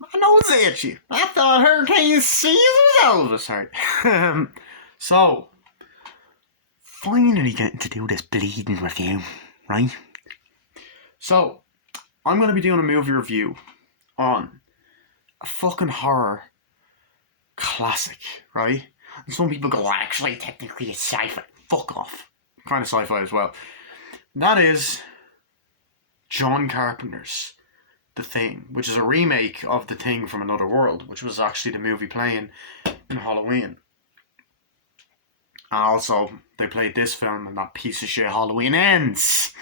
My nose is itchy. I thought Hurricane Caesar was Elvis. Sorry. So, finally getting to do this bleeding review, right? So, I'm going to be doing a movie review on a fucking horror classic, right? And some people go, actually, technically it's sci-fi. Fuck off. Kind of sci-fi as well. That is John Carpenter's The Thing, which is a remake of The Thing from Another World, which was actually the movie playing in Halloween. And also, they played this film in that piece of shit Halloween Ends.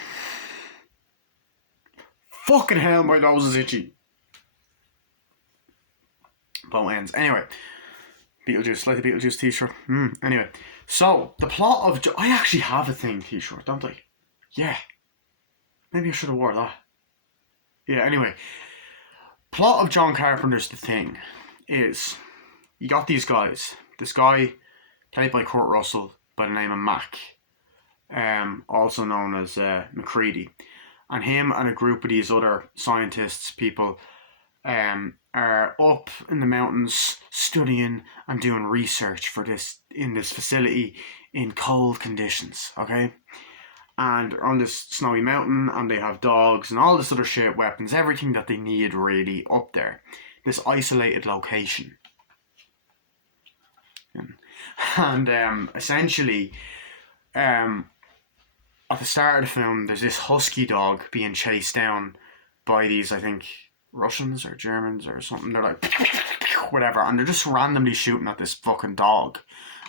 Fucking hell, my nose is itchy. Both ends. Anyway, Beetlejuice, like the Beetlejuice t-shirt. Anyway, so the plot of I actually have a Thing t-shirt, don't I? Yeah. Maybe I should have wore that. Yeah. Anyway, plot of John Carpenter's The Thing is you got these guys. This guy played by Kurt Russell by the name of Mac, also known as McCready, and him and a group of these other scientists, people, are up in the mountains studying and doing research for this in this facility in cold conditions. Okay, and they're on this snowy mountain, and they have dogs and all this other shit, weapons, everything that they need really up there. This isolated location. And essentially, at the start of the film, there's this husky dog being chased down by these, I think, Russians or Germans or something. They're like, whatever, and they're just randomly shooting at this fucking dog.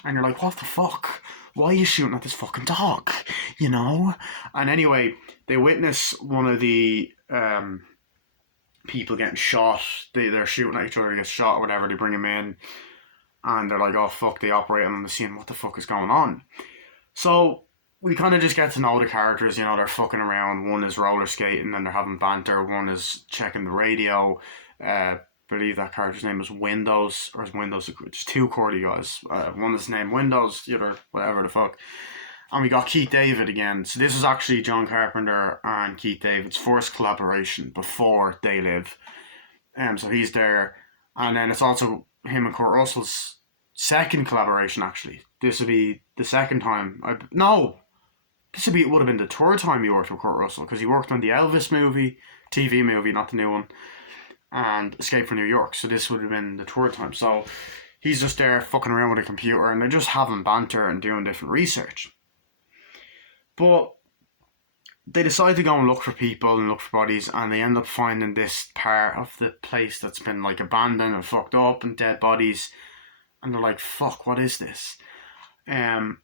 And you're like, what the fuck? Why are you shooting at this fucking dog? You know? And anyway, they witness one of the people getting shot. They're shooting at each other, get shot or whatever. They bring him in. And they're like, oh fuck, they operate on the scene, what the fuck is going on? So we kind of just get to know the characters, you know, they're fucking around. One is roller skating and they're having banter, one is checking the radio. I believe that character's name is Windows, or is Windows, just two Cordy guys. One is named Windows, the other whatever the fuck. And we got Keith David again. So this is actually John Carpenter and Keith David's first collaboration before They Live. So he's there. And then it's also him and Kurt Russell's second collaboration, actually. This would be the second time. It would have been the third time he worked with Kurt Russell, because he worked on the Elvis movie, TV movie, not the new one, and Escape from New York. So this would have been the third time. So he's just there fucking around with a computer and they're just having banter and doing different research. But they decide to go and look for people and look for bodies, and they end up finding this part of the place that's been like abandoned and fucked up and dead bodies, and they're like, fuck, what is this? And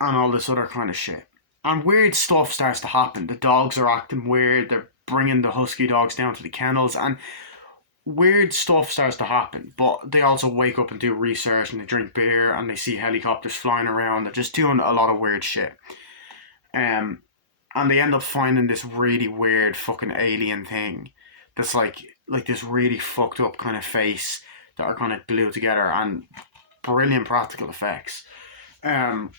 all this other kind of shit. And weird stuff starts to happen. The dogs are acting weird, they're bringing the husky dogs down to the kennels, and weird stuff starts to happen. But they also wake up and do research, and they drink beer, and they see helicopters flying around. They're just doing a lot of weird shit. And they end up finding this really weird fucking alien thing that's like this really fucked up kind of face that are kind of glued together, and brilliant practical effects. And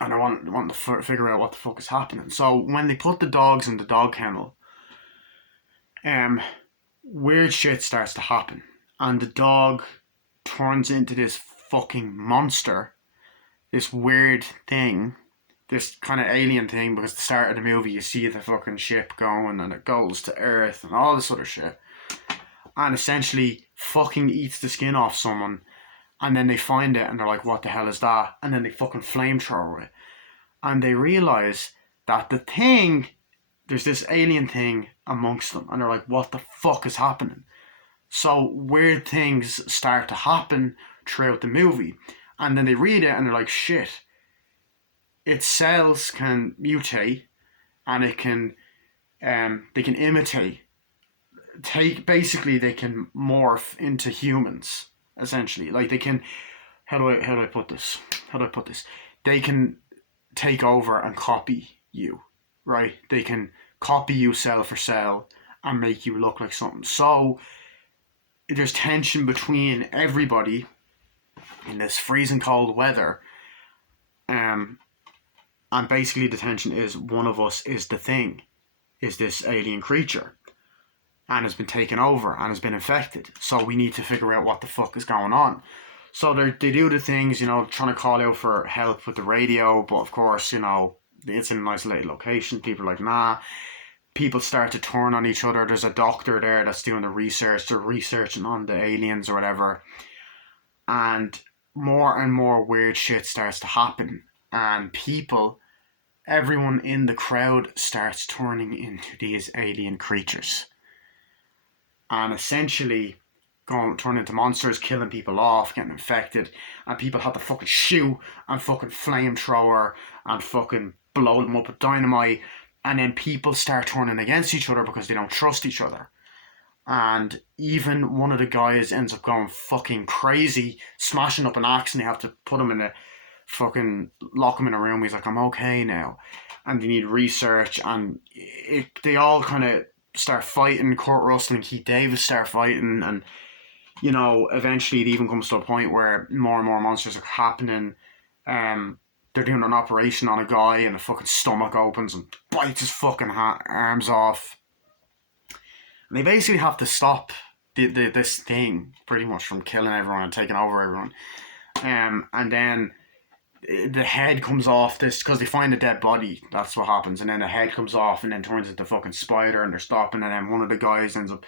I want to figure out what the fuck is happening. So when they put the dogs in the dog kennel, weird shit starts to happen, and the dog turns into this fucking monster, this weird thing, this kind of alien thing, because at the start of the movie you see the fucking ship going and it goes to Earth and all this other shit, and essentially fucking eats the skin off someone, and then they find it and they're like, what the hell is that? And then they fucking flamethrower it, and they realise that the thing, there's this alien thing amongst them, and they're like, what the fuck is happening? So weird things start to happen throughout the movie, and then they read it and they're like, shit, its cells can mutate, and it can they can imitate, they can morph into humans, essentially. Like they can, how do I put this? They can take over and copy you, right? They can copy you cell for cell and make you look like something. So there's tension between everybody in this freezing cold weather. And basically the tension is, one of us is the thing, is this alien creature. and has been taken over and has been infected. So we need to figure out what the fuck is going on. So they do the things, trying to call out for help with the radio, but of course, it's in an isolated location. People are like, nah. People start to turn on each other. There's a doctor there that's doing the research. They're researching on the aliens or whatever. And more weird shit starts to happen. And everyone in the crowd starts turning into these alien creatures. And essentially turn into monsters, killing people off, getting infected, and people have to fucking shoot and fucking flamethrower and fucking blow them up with dynamite, and then people start turning against each other because they don't trust each other. And even one of the guys ends up going fucking crazy, smashing up an axe, and they have to put him in a fucking lock him in a room. He's like, I'm okay now. And they need research, and they all kind of start fighting. Kurt Russell and Keith David start fighting, and eventually it even comes to a point where more and more monsters are happening. They're doing an operation on a guy, and the fucking stomach opens and bites his fucking arms off. And they basically have to stop this thing pretty much from killing everyone and taking over everyone. And then the head comes off this because they find a dead body. That's what happens. And then the head comes off and then turns into a fucking spider, and they're stopping. And then one of the guys ends up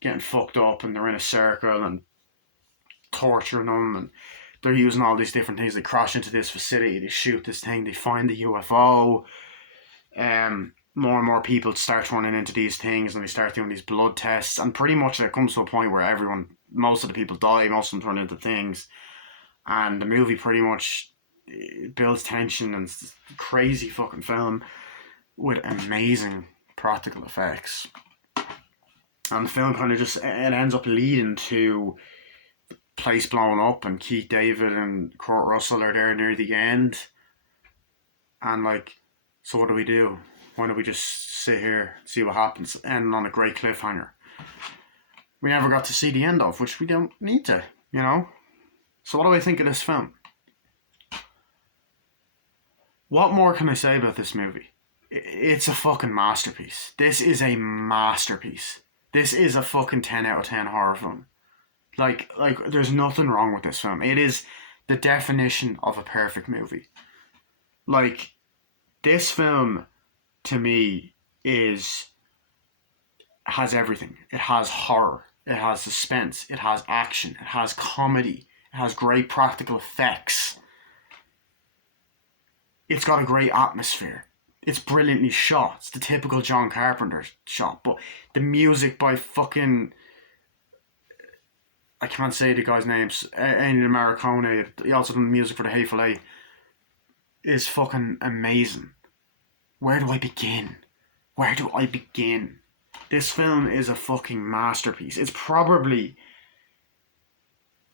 getting fucked up, and they're in a circle and torturing them, and they're using all these different things. They crash into this facility, they shoot this thing, they find the UFO. More and more people start running into these things, and they start doing these blood tests, and pretty much it comes to a point where most of the people die, most of them turn into things, and the movie pretty much builds tension, and it's a crazy fucking film with amazing practical effects. And the film kind of it ends up leading to the place blowing up, and Keith David and Kurt Russell are there near the end. And so what do we do? Why don't we just sit here and see what happens? Ending on a great cliffhanger. We never got to see the end of, which we don't need to, So what do I think of this film? What more can I say about this movie? It's a fucking masterpiece. This is a masterpiece. This is a fucking 10 out of 10 horror film. Like, there's nothing wrong with this film. It is the definition of a perfect movie. This film, to me, has everything. It has horror. It has suspense. It has action. It has comedy. It has great practical effects. It's got a great atmosphere. It's brilliantly shot. It's the typical John Carpenter shot. But the music by fucking... I can't say the guy's names. Ennio Morricone. He also done the music for The Hateful Eight. Is fucking amazing. Where do I begin? This film is a fucking masterpiece. It's probably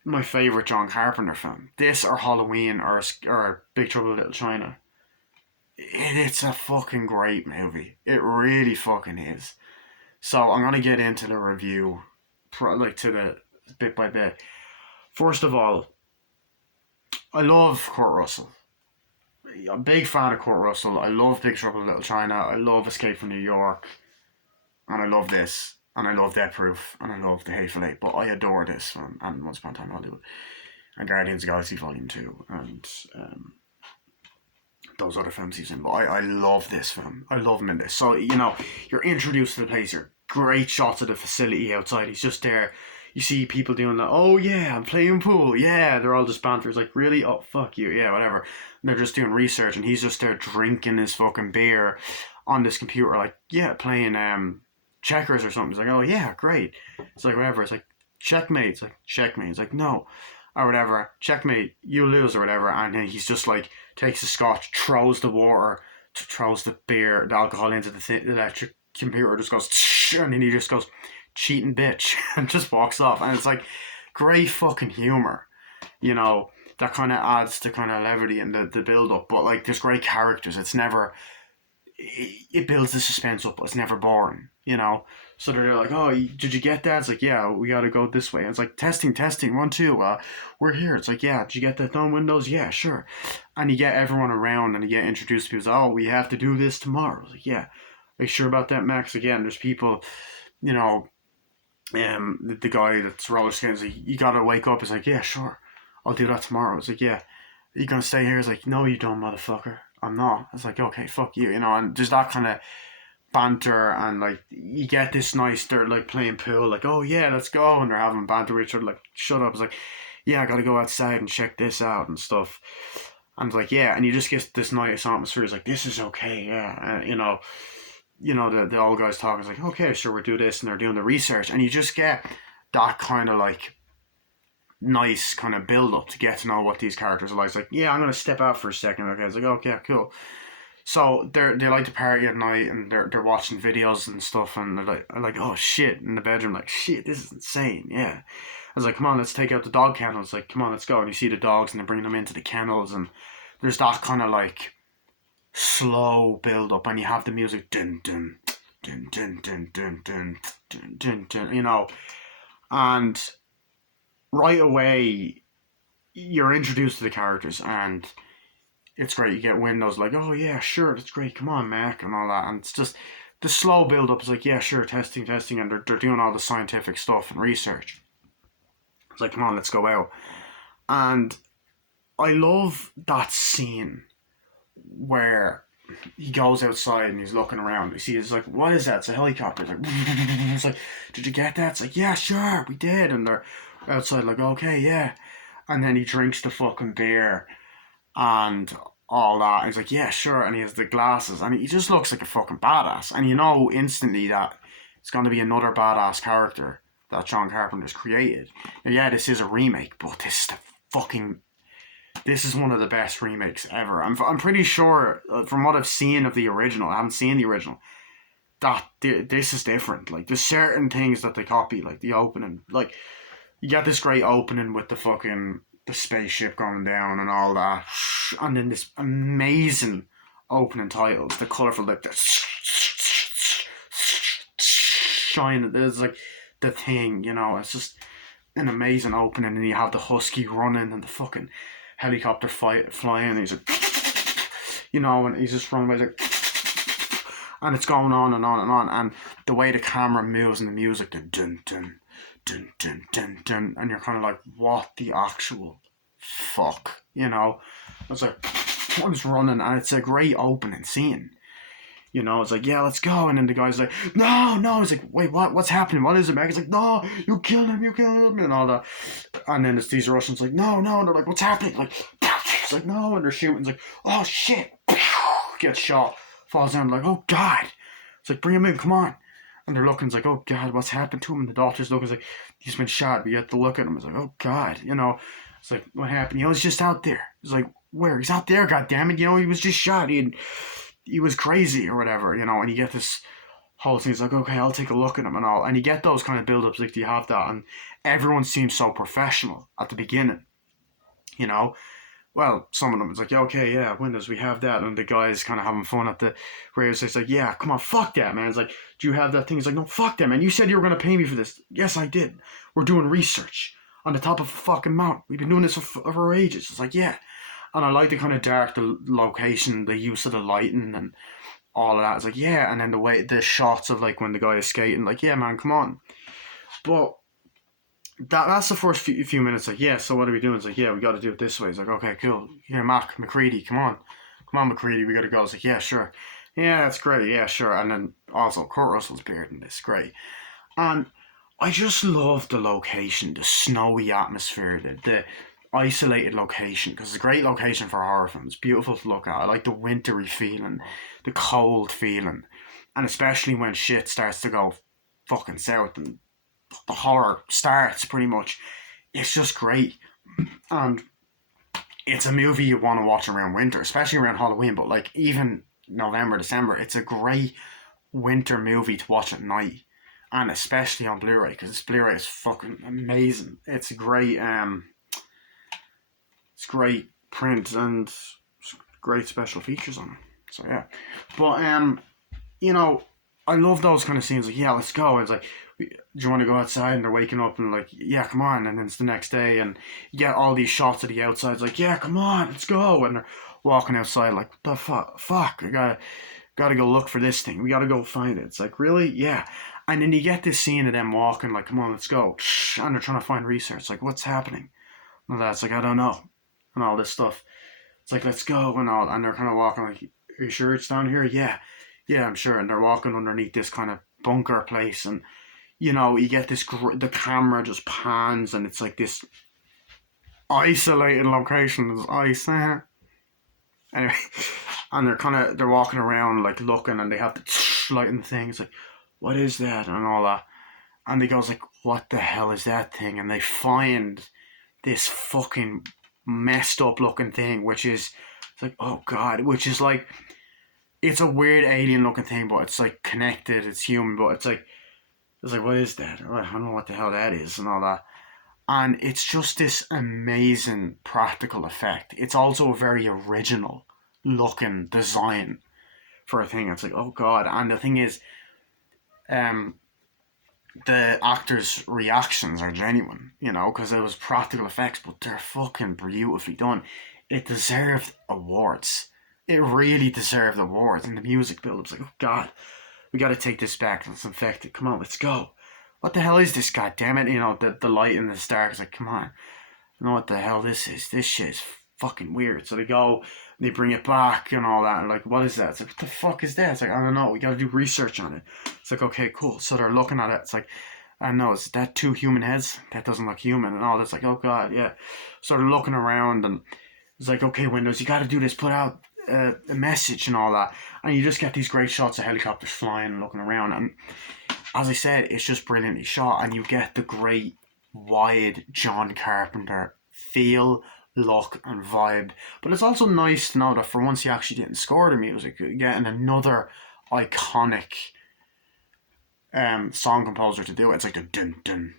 my favourite John Carpenter film. This or Halloween or Big Trouble in Little China. It's a fucking great movie. It really fucking is. So I'm going to get into the review, to the bit by bit. First of all, I love Kurt Russell. I'm a big fan of Kurt Russell. I love Big Trouble in Little China. I love Escape from New York. And I love this. And I love Death Proof. And I love The Hateful Eight. But I adore this film. And Once Upon a Time in Hollywood. And Guardians of the Galaxy Volume 2. And those other films he's in. But I love this film. I love him in this. So, you're introduced to the place. You're great shots of the facility outside. He's just there. You see people doing that. Oh, yeah, I'm playing pool. Yeah, they're all just banters. Like, really? Oh, fuck you. Yeah, whatever. And they're just doing research. And he's just there drinking his fucking beer on this computer. Like, yeah, playing checkers or something. It's like, oh, yeah, great. It's like, whatever. It's like, checkmate. It's like, checkmate. It's like, no. Or whatever. Checkmate. You lose or whatever. And then he's just like, takes the scotch, throws the water, throws the beer, the alcohol into the electric computer, just goes, and then he just goes, cheating bitch, and just walks off. And it's like great fucking humor, that kind of adds to kind of levity and the build up. But there's great characters. It's never, it builds the suspense up, but it's never boring, So they're like, oh, did you get that? It's like, yeah, we gotta go this way. And it's like, testing, 1, 2, we're here. It's like, yeah, did you get that done, Windows? Yeah, sure. And you get everyone around, and you get introduced to people. Oh, we have to do this tomorrow. It's like, yeah, are you sure about that, Max? Again, there's people, the guy that's roller skating, like, you gotta wake up. He's like, yeah, sure, I'll do that tomorrow. It's like, yeah, you gonna stay here? He's like, no, you dumb motherfucker, I'm not. It's like, okay, fuck you, you know. And there's that kind of banter, and like you get this nice, they're like playing pool, like, oh yeah, let's go, and they're having banter with each other, like, shut up. It's like, yeah, I gotta go outside and check this out and stuff. And it's like, yeah, and you just get this nice atmosphere. It's like, this is okay, yeah, the old guys talking. It's like, okay, sure, we'll do this, and they're doing the research, and you just get that kind of like nice kind of build up to get to know what these characters are like. It's like, yeah, I'm gonna step out for a second. Okay, it's like, okay, cool. So they like to party at night, and they're watching videos and stuff, and they're like, oh shit, in the bedroom, like, shit, this is insane. Yeah, I was like, come on, let's take out the dog kennels. Like, come on, let's go. And you see the dogs, and they bring them into the kennels, and there's that kind of like slow build up, and you have the music, dun dun dun dun dun dun dun dun dun, dun, and right away you're introduced to the characters, and it's great. You get windows like, oh yeah, sure, that's great. Come on, Mac, and all that, and it's just the slow build up is like, yeah, sure, testing, and they're doing all the scientific stuff and research. It's like, come on, let's go out. And I love that scene where he goes outside and he's looking around. You see, it's like, what is that? It's a helicopter. It's like, it's like, did you get that? It's like, yeah, sure, we did. And they're outside, like, okay, yeah. And then he drinks the fucking beer and all that. He's like, yeah, sure. And he has the glasses, and he just looks like a fucking badass. And you know instantly that it's going to be another badass character that John Carpenter's created. Now, yeah, this is a remake, but this is one of the best remakes ever. I'm pretty sure, from what I've seen of the original, I haven't seen the original, that this is different. Like, there's certain things that they copy, like the opening. Like, you get this great opening with the spaceship going down and all that, and then this amazing opening titles, the colourful, like, the shine. There's like the thing, it's just an amazing opening, and you have the husky running and the fucking helicopter flying, and he's like, and he's just running away, like, and it's going on and on and on, and the way the camera moves and the music, the dun dun dun dun dun dun, and you're kind of like, what the actual fuck, It's like, what is running, and it's a great opening scene. It's like, yeah, let's go. And then the guy's like, no. He's like, wait, what's happening? What is it, man? He's like, no, you killed him, and all that. And then it's these Russians like, no. And they're like, what's happening? Like, he's like, no. And they're shooting. It's like, oh, shit. Gets shot. Falls down. Like, oh, God. It's like, bring him in. Come on. And they're looking. It's like, oh, God, what's happened to him? And the doctor's looking. It's like, he's been shot. We have to look at him. It's like, oh, God. It's like, what happened? He's just out there. It's like, where? He's out there, goddammit. He was just shot. He was crazy or whatever, and you get this whole thing. It's like, okay, I'll take a look at him and all. And you get those kind of build-ups, like, you have that, and everyone seems so professional at the beginning, Well, some of them, it's like, okay, yeah, Windows, we have that. And the guy's kind of having fun at the radio. So it's like, yeah, come on, fuck that, man. It's like, do you have that thing? He's like, no, fuck that, man. You said you were going to pay me for this. Yes, I did. We're doing research on the top of a fucking mountain. We've been doing this for ages. It's like, yeah. And I like the kind of dark, the location, the use of the lighting and all of that. It's like, yeah. And then the shots of, like, when the guy is skating, like, yeah, man, come on. But that's the first few minutes. Like, yeah, so what are we doing? It's like, yeah, we got to do it this way. It's like, okay, cool. Here, McCready, come on, McCready, we got to go. It's like, yeah, sure. Yeah, that's great. Yeah, sure. And then also Kurt Russell's beard in this, great. And I just love the location, the snowy atmosphere, the isolated location, because it's a great location for a horror film. It's beautiful to look at. I like the wintry feeling, the cold feeling, and especially when shit starts to go fucking south and the horror starts, pretty much. It's just great. And it's a movie you want to watch around winter, especially around Halloween, but like even November, December, it's a great winter movie to watch at night, and especially on Blu-ray, because this Blu-ray is fucking amazing. It's great. It's great print and great special features on it. So yeah, but I love those kind of scenes. Like, yeah, let's go. And it's like, do you want to go outside? And they're waking up and like, yeah, come on. And then it's the next day, and you get all these shots of the outside. It's like, yeah, come on, let's go. And they're walking outside like, what the fuck? I gotta go look for this thing. We gotta go find it. It's like, really? Yeah. And then you get this scene of them walking, like, come on, let's go. And they're trying to find research. Like, what's happening? And that's like, I don't know. And all this stuff. It's like, let's go and all. And they're kind of walking like, are you sure it's down here? Yeah. Yeah, I'm sure. And they're walking underneath this kind of bunker place. And, you get this, the camera just pans and it's like this isolated location. There's ice there. Anyway, and they're walking around like looking and they have the light in the thing. It's like, what is that? And all that. And they goes like, what the hell is that thing? And they find this fucking messed up looking thing, which is, it's like, oh god, which is like, it's a weird alien looking thing, but it's like connected, it's human, but it's like, what is that? I don't know what the hell that is and all that. And it's just this amazing practical effect. It's also a very original looking design for a thing. It's like, oh god. And the thing is, the actors' reactions are genuine, because it was practical effects, but they're fucking beautifully done. It deserved awards. It really deserved awards. And the music build-up's like, oh god, we gotta take this back. Let's infect it. Come on, let's go. What the hell is this? God damn it! The light in the dark is like, come on. I know what the hell this is. This shit is fucking weird. So they go, they bring it back and all that. And like, what is that? It's like, what the fuck is that? It's like, I don't know. We gotta do research on it. It's like, okay, cool. So they're looking at it. It's like, I don't know. Is that 2 human heads? That doesn't look human. And all that's like, oh god, yeah. So they're looking around and it's like, okay, Windows, you gotta do this. Put out a message and all that. And you just get these great shots of helicopters flying and looking around. And as I said, it's just brilliantly shot, and you get the great wide John Carpenter feel, look, and vibe. But it's also nice to know that for once he actually didn't score the music, you're getting another iconic song composer to do it. It's like the dun dun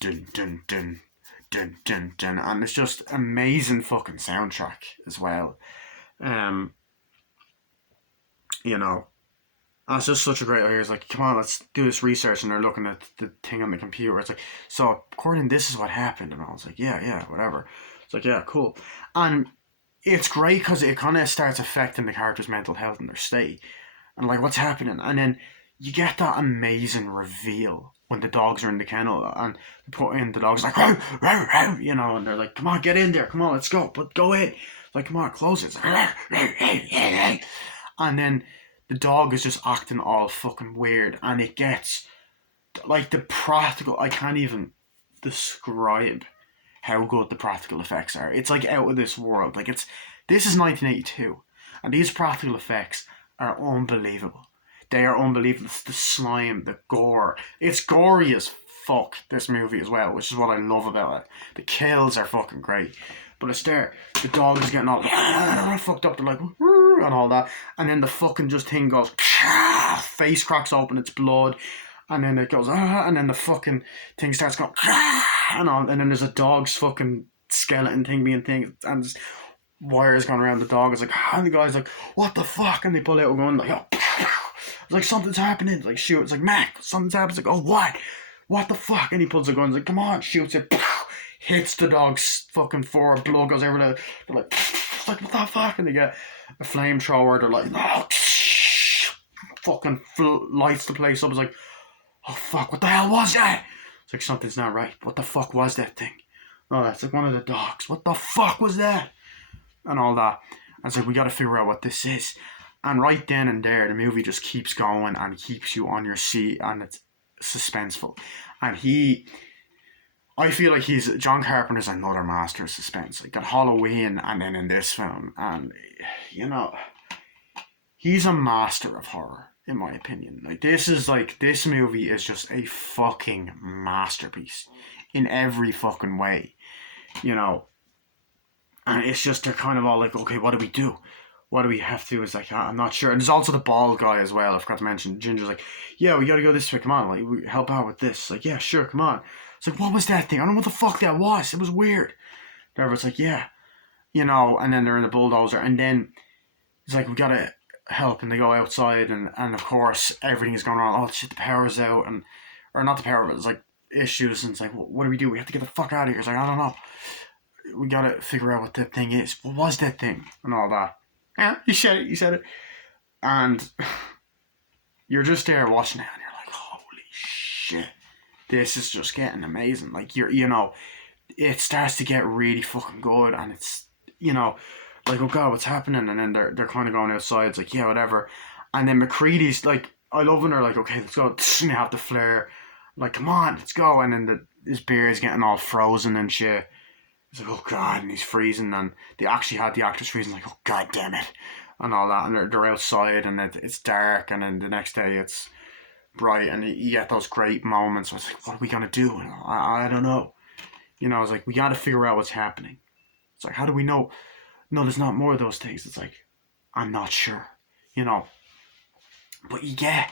dun dun dun dun dun dun, and it's just amazing fucking soundtrack as well. You know, and it's just such a great idea. It's like, come on, let's do this research. And they're looking at the thing on the computer. It's like, so according to this is what happened. And I was like, yeah, whatever. It's like, yeah, cool. And it's great because it kind of starts affecting the character's mental health and their state. And like, what's happening? And then you get that amazing reveal when the dogs are in the kennel and they put in the dogs like, row, row, row, and they're like, come on, get in there. Come on, let's go. But go in. It's like, come on, close it. It's like, row, row, row, row. And then the dog is just acting all fucking weird, and it gets like the practical. I can't even describe how good the practical effects are. It's like out of this world. Like this is 1982, and these practical effects are unbelievable. They are unbelievable. The slime, the gore. It's gory as fuck. This movie as well, which is what I love about it. The kills are fucking great. But it's there. The dog is getting all fucked up. They're like, and all that. And then the fucking just thing goes, face cracks open, it's blood. And then it goes, and then the fucking thing starts going, and all. And then there's a dog's fucking skeleton thing being thing. And just wires going around the dog. It's like, and the guy's like, what the fuck? And they pull out a gun, like, oh, it's like, something's happening. It's like, shoot. It's like, Mac, something's happening. It's like, oh, what? What the fuck? And he pulls the gun. He's like, come on, shoots it. Hits the dog's fucking forehead, blood goes everywhere. They're like, what the fuck? And they get a flamethrower. They're like, oh, fucking lights the place up. It's like, oh fuck, what the hell was that? It's like, something's not right. What the fuck was that thing? Oh, that's like one of the dogs. What the fuck was that? And all that. And it's like, we gotta figure out what this is. And right then and there, the movie just keeps going and keeps you on your seat, and it's suspenseful. And I feel like John Carpenter's another master of suspense. Like, got Halloween and then in this film. And, he's a master of horror, in my opinion. Like, this movie is just a fucking masterpiece in every fucking way. And it's just, they're kind of all like, okay, what do we do? What do we have to do? It's like, I'm not sure. And there's also the bald guy as well. I forgot to mention. Ginger's like, yeah, we gotta go this way. Come on, like, we help out with this. Like, yeah, sure, come on. It's like, what was that thing? I don't know what the fuck that was. It was weird. It's like, yeah. And then they're in the bulldozer. And then it's like, we gotta help. And they go outside. And of course, everything is going on. Oh, shit, the power's out. Or not the power, but it's like issues. And it's like, what do we do? We have to get the fuck out of here. It's like, I don't know. We gotta figure out what that thing is. What was that thing? And all that. Yeah, you said it. And you're just there watching it. And you're like, holy shit, this is just getting amazing. Like, you know, it starts to get really fucking good, and it's, you know, like, oh god, what's happening? And then they're kind of going outside. It's like, yeah, whatever. And then McCready's like, I love when they're like, okay, let's go. And they have the flare. Like, come on, let's go. And then his beard's getting all frozen and shit. It's like, oh god, and he's freezing. And they actually had the actors freezing, like, oh god damn it, and all that. And they're outside, and it's dark. And then the next day it's bright, and you get those great moments where it's like, what are we gonna do? And I don't know. You know, it's like, we got to figure out what's happening. It's like, how do we know? No, there's not more of those things. It's like, I'm not sure. You know, but you get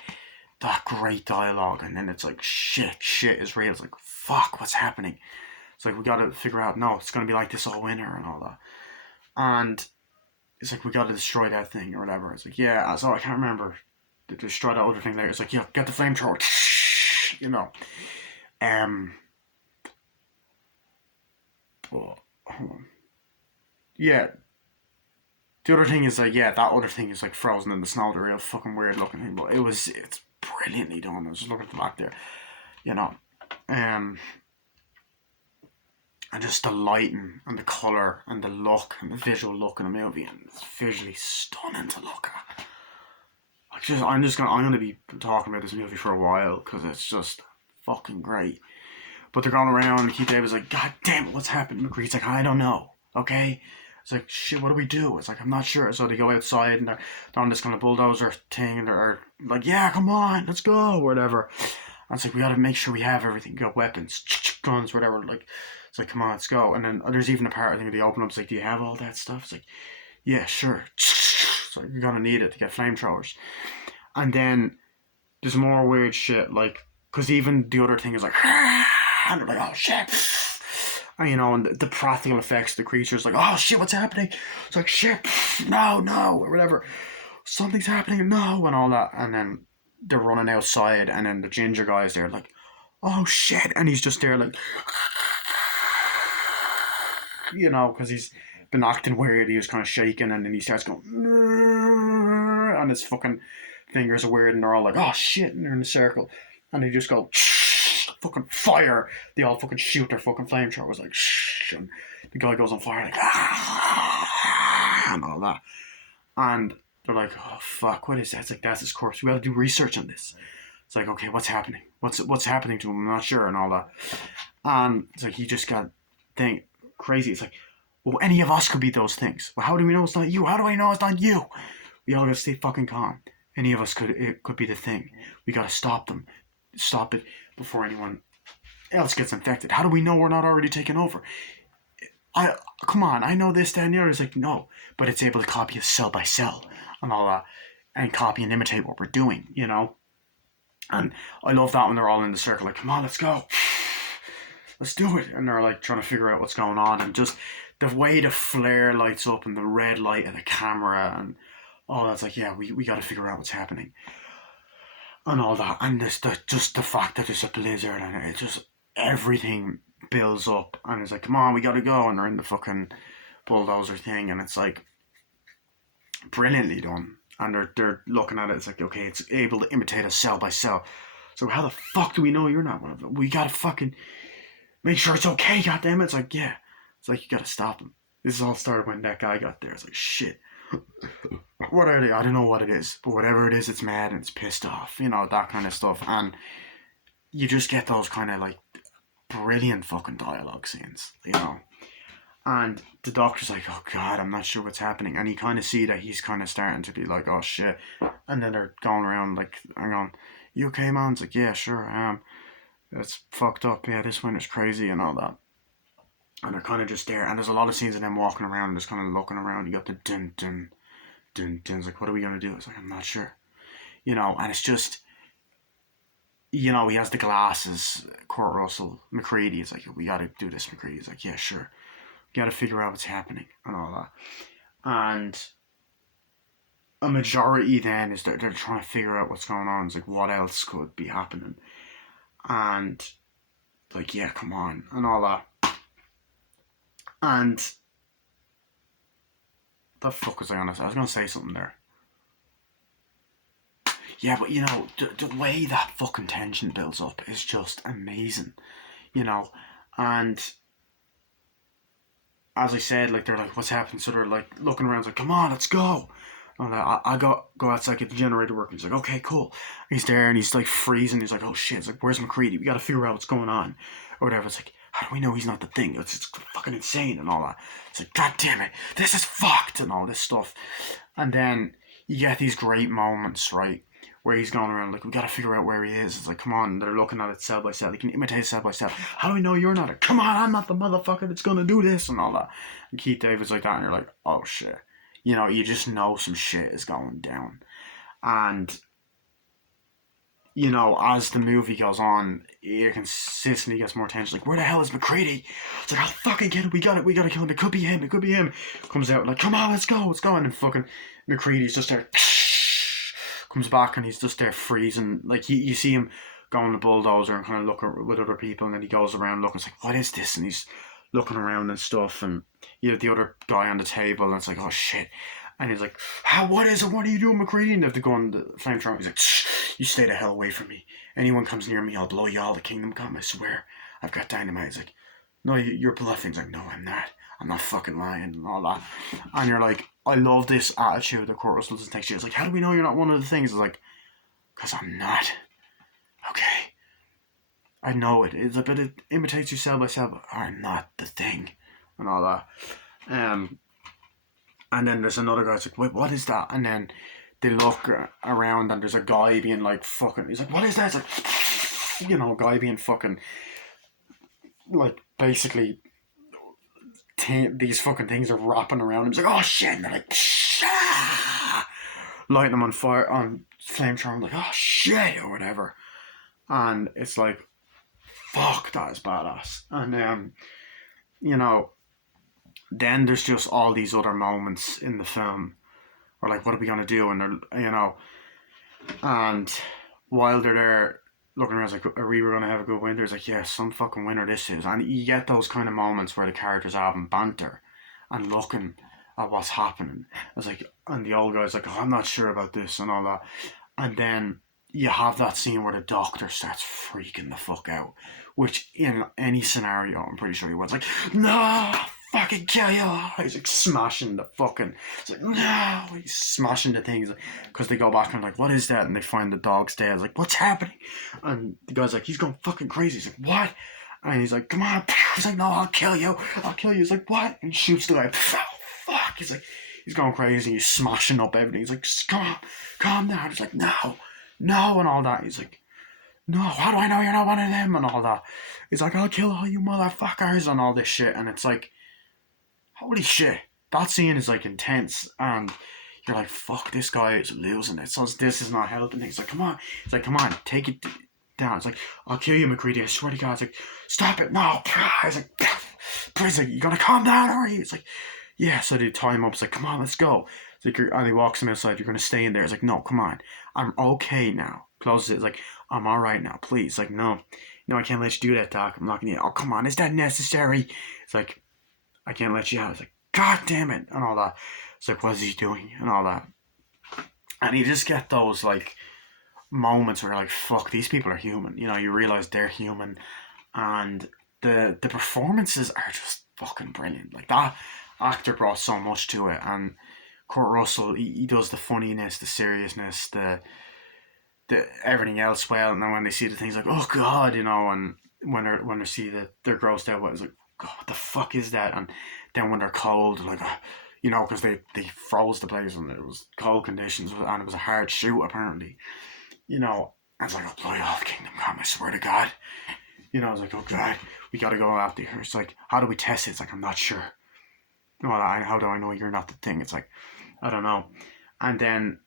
that great dialogue, and then it's like, shit is real. It's like, fuck, what's happening? It's like, we gotta figure out, no, it's gonna be like this all winter and all that. And it's like, we gotta destroy that thing or whatever. It's like, yeah, so I can't remember. To destroy that other thing later. It's like, yeah, get the flamethrower. You know. Oh, hold on. Yeah. The other thing is like, yeah, that other thing is like frozen in the snow, the real fucking weird looking thing. But it's brilliantly done. I was looking at the back there. You know. And just the lighting and the colour and the look and the visual look in the movie, and it's visually stunning to look at. I'm gonna be talking about this movie for a while because it's just fucking great. But they're going around, and Keith David's like, God damn it, what's happened? McCready's like, I don't know, okay? It's like, shit, what do we do? It's like, I'm not sure. So they go outside, and they're on this kind of bulldozer thing, and they're like, yeah, come on, let's go, or whatever. And it's like, we gotta make sure we have everything. We got weapons, guns, whatever. Like, it's like, come on, let's go. And then there's even a part, I think, they open up, it's like, do you have all that stuff? It's like, yeah, sure. It's like, you're gonna need it to get flamethrowers. And then there's more weird shit, like, because even the other thing is like, and they're like, oh shit. And, you know, and the practical effects of the creatures, like, oh shit, what's happening? It's like, shit, no, or whatever. Something's happening, no, and all that. And then they're running outside, and then the ginger guy's there, like, oh shit. And he's just there, like, you know, because he's been acting weird. He was kind of shaking, and then he starts going, and his fucking fingers are weird, and they're all like, oh shit, and they're in a circle, and they just go, fucking fire. They all fucking shoot their fucking flamethrowers, like, and the guy goes on fire, like, and all that. And they're like, oh fuck, what is that? It's like, that's his corpse. We gotta do research on this. It's like, okay, what's happening? What's happening to him? I'm not sure, and all that. And it's like, he just got crazy. It's like, well, any of us could be those things. Well, how do we know it's not you? How do I know it's not you? We all gotta stay fucking calm. Any of us could be the thing. We gotta stop them. Stop it before anyone else gets infected. How do we know we're not already taken over? Come on, I know this, that, and the other. It's like, no, but it's able to copy us cell by cell and all that, and copy and imitate what we're doing, you know? And I love that when they're all in the circle, like, come on, let's go. Let's do it. And they're like trying to figure out what's going on, and just the way the flare lights up and the red light of the camera and all that's like, yeah, we got to figure out what's happening and all that. And just the fact that there's a blizzard, and it just, everything builds up, and it's like, come on, we got to go. And they're in the fucking bulldozer thing, and it's like brilliantly done. And they're looking at it, it's like, okay, it's able to imitate us cell by cell. So how the fuck do we know you're not one of them? We gotta fucking make sure it's okay, goddammit. It's like, yeah. It's like, you gotta stop him. This all started when that guy got there. It's like, shit. What are they? I don't know what it is. But whatever it is, it's mad and it's pissed off. You know, that kind of stuff. And you just get those kind of like brilliant fucking dialogue scenes, you know. And the doctor's like, oh god, I'm not sure what's happening. And you kind of see that he's kind of starting to be like, oh shit. And then they're going around like, hang on, you okay, man? It's like, yeah, sure, I am. It's fucked up. Yeah, this winter's crazy and all that. And they're kind of just there. And there's a lot of scenes of them walking around and just kind of looking around. You got the dun dun dun dun. It's like, what are we going to do? It's like, I'm not sure. You know, and it's just, you know, he has the glasses, Kurt Russell, McCready. It's like, we got to do this, McCready. It's like, yeah, sure. You got to figure out what's happening and all that. And a majority then is they're trying to figure out what's going on. It's like, what else could be happening? And like, yeah, come on, and all that. And the fuck was I gonna say? I was gonna say something there. Yeah, but you know, the way that fucking tension builds up is just amazing, you know. And as I said, like they're like, "What's happened?" So they're like looking around, like, "Come on, let's go." And I got go outside, get the generator working. He's like, "Okay, cool." He's there and he's like freezing. He's like, "Oh shit!" It's like, "Where's McCready? We got to figure out what's going on, or whatever." It's like, how do we know he's not the thing? It's fucking insane and all that. It's like, God damn it, this is fucked and all this stuff. And then you get these great moments, right? Where he's going around like, we gotta figure out where he is. It's like, come on, they're looking at it cell by cell. He can imitate cell by cell. How do we know you're not it? Come on, I'm not the motherfucker that's gonna do this and all that. And Keith David's like that, and you're like, oh shit. You know, you just know some shit is going down. And you know, as the movie goes on, it consistently gets more tension. Like, where the hell is McCready? It's like, I'll fucking get him. We got it. We gotta kill him. It could be him. It could be him. Comes out like, come on, let's go. Let's go. And then fucking McCready's just there. Comes back and he's just there freezing. Like, you see him go on the bulldozer and kind of look with other people, and then he goes around looking. It's like, what is this? And he's looking around and stuff. And you have the other guy on the table, and it's like, oh shit. And he's like, what is it? What are you doing, McCready? And they have to go on the flamethrower. He's like, shh, you stay the hell away from me. Anyone comes near me, I'll blow you all the kingdom come, I swear. I've got dynamite. He's like, no, you're bluffing. He's like, no, I'm not. I'm not fucking lying and all that. And you're like, I love this attitude that Kurt Russell doesn't take shit. It's like, how do we know you're not one of the things? It's like, because I'm not. Okay. I know it. It's a bit, it imitates you cell by cell, but I'm not the thing. And all that. And then there's another guy that's like, wait, what is that? And then they look around and there's a guy being like fucking, he's like, what is that? It's like, you know, a guy being fucking, like, basically, these fucking things are wrapping around him. He's like, oh shit. And they're like, lighting him on fire, on flamethrower. I'm like, oh shit, or whatever. And it's like, fuck, that is badass. And, you know, then there's just all these other moments in the film where, like, what are we gonna do? And they're, you know, and while they're there looking around, it's like, are we gonna have a good winter? It's like, yeah, some fucking winter this is. And you get those kind of moments where the characters are having banter and looking at what's happening. It's like, and the old guy's like, oh, I'm not sure about this and all that. And then you have that scene where the doctor starts freaking the fuck out, which in any scenario, I'm pretty sure he was like, no, fucking kill you. He's like smashing the fucking, it's like, no, he's smashing the things, because they go back and like, what is that? And they find the dog's dead. It's like, what's happening? And the guy's like, he's going fucking crazy. He's like, what? And he's like, come on. He's like, no, I'll kill you. I'll kill you. He's like, what? And he shoots the guy. Oh, fuck. He's like, he's going crazy. He's smashing up everything. He's like, come on, calm down. He's like, no, and all that. He's like, no, how do I know you're not one of them? And all that. He's like, I'll kill all you motherfuckers and all this shit. And it's like, holy shit. That scene is like intense. And you're like, fuck, this guy is losing it. So this is not helping. He's like, come on. He's like, come on, take it down. It's like, I'll kill you, McCready. I swear to God. It's like, stop it. No. He's like, please, like, you gotta calm down, are you? It's like, yeah. So they tie him up. It's like, come on, let's go. It's like, and he walks him outside. You're gonna stay in there. It's like, no, come on. I'm okay now. Closes it. It's like, I'm all right now. Please. It's like, no, I can't let you do that, Doc. I'm not gonna. Oh, come on. Is that necessary? It's like, I can't let you out. It's like, God damn it, and all that. It's like, what is he doing, and all that. And you just get those like moments where you're like, fuck, these people are human. You know, you realize they're human, and the performances are just fucking brilliant. Like, that actor brought so much to it, and Kurt Russell, he does the funniness, the seriousness, the everything else well. And then when they see the things like, oh god, you know, and when they see that they're grossed out, it's like, God, what the fuck is that? And then when they're cold, like, you know, because they froze the place and it was cold conditions and it was a hard shoot apparently. You know, I was like, oh, bloody off, Kingdom Come, I swear to God. You know, I was like, oh God, we gotta go after here. It's like, how do we test it? It's like, I'm not sure. Well, how do I know you're not the thing? It's like, I don't know. And then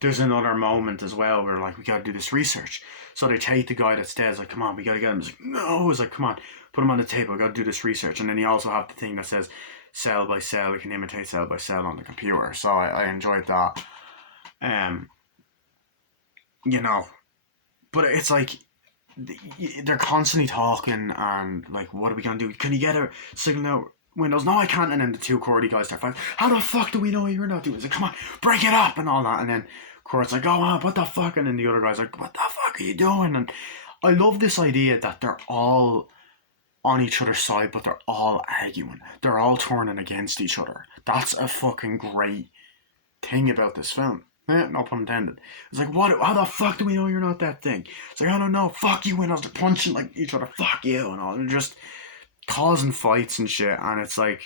there's another moment as well where, like, we gotta do this research. So they take the guy that's dead. It's like, come on, we gotta get him. It's like, no. It's like, come on, put him on the table. We gotta do this research. And then you also have the thing that says cell by cell. You can imitate cell by cell on the computer. So I enjoyed that. You know, but it's like, they're constantly talking and like, what are we gonna do? Can you get a signal out? windows. No, I can't. And then the two Cordy guys start fighting. How the fuck do we know you're not doing it? Like, come on, break it up and all that. And then Kurt's like, go on, what the fuck? And then the other guy's like, what the fuck are you doing? And I love this idea that they're all on each other's side, but they're all arguing. They're all turning against each other. That's a fucking great thing about this film. No pun intended. It's like, what? How the fuck do we know you're not that thing? It's like, I don't know. Fuck you, and I was punching like each other. Fuck you, and all. They're just causing fights and shit. And it's like,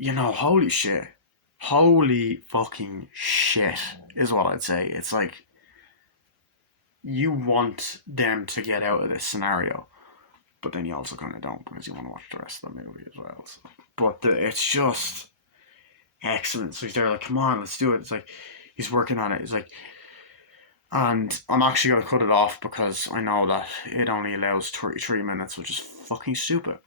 holy shit, holy fucking shit is what I'd say. It's like you want them to get out of this scenario, but then you also kind of don't because you want to watch the rest of the movie as well. So. But it's just excellent. So he's there like, come on, let's do it. It's like he's working on it. It's like, and I'm actually gonna cut it off because I know that it only allows 33 minutes, which is fucking stupid.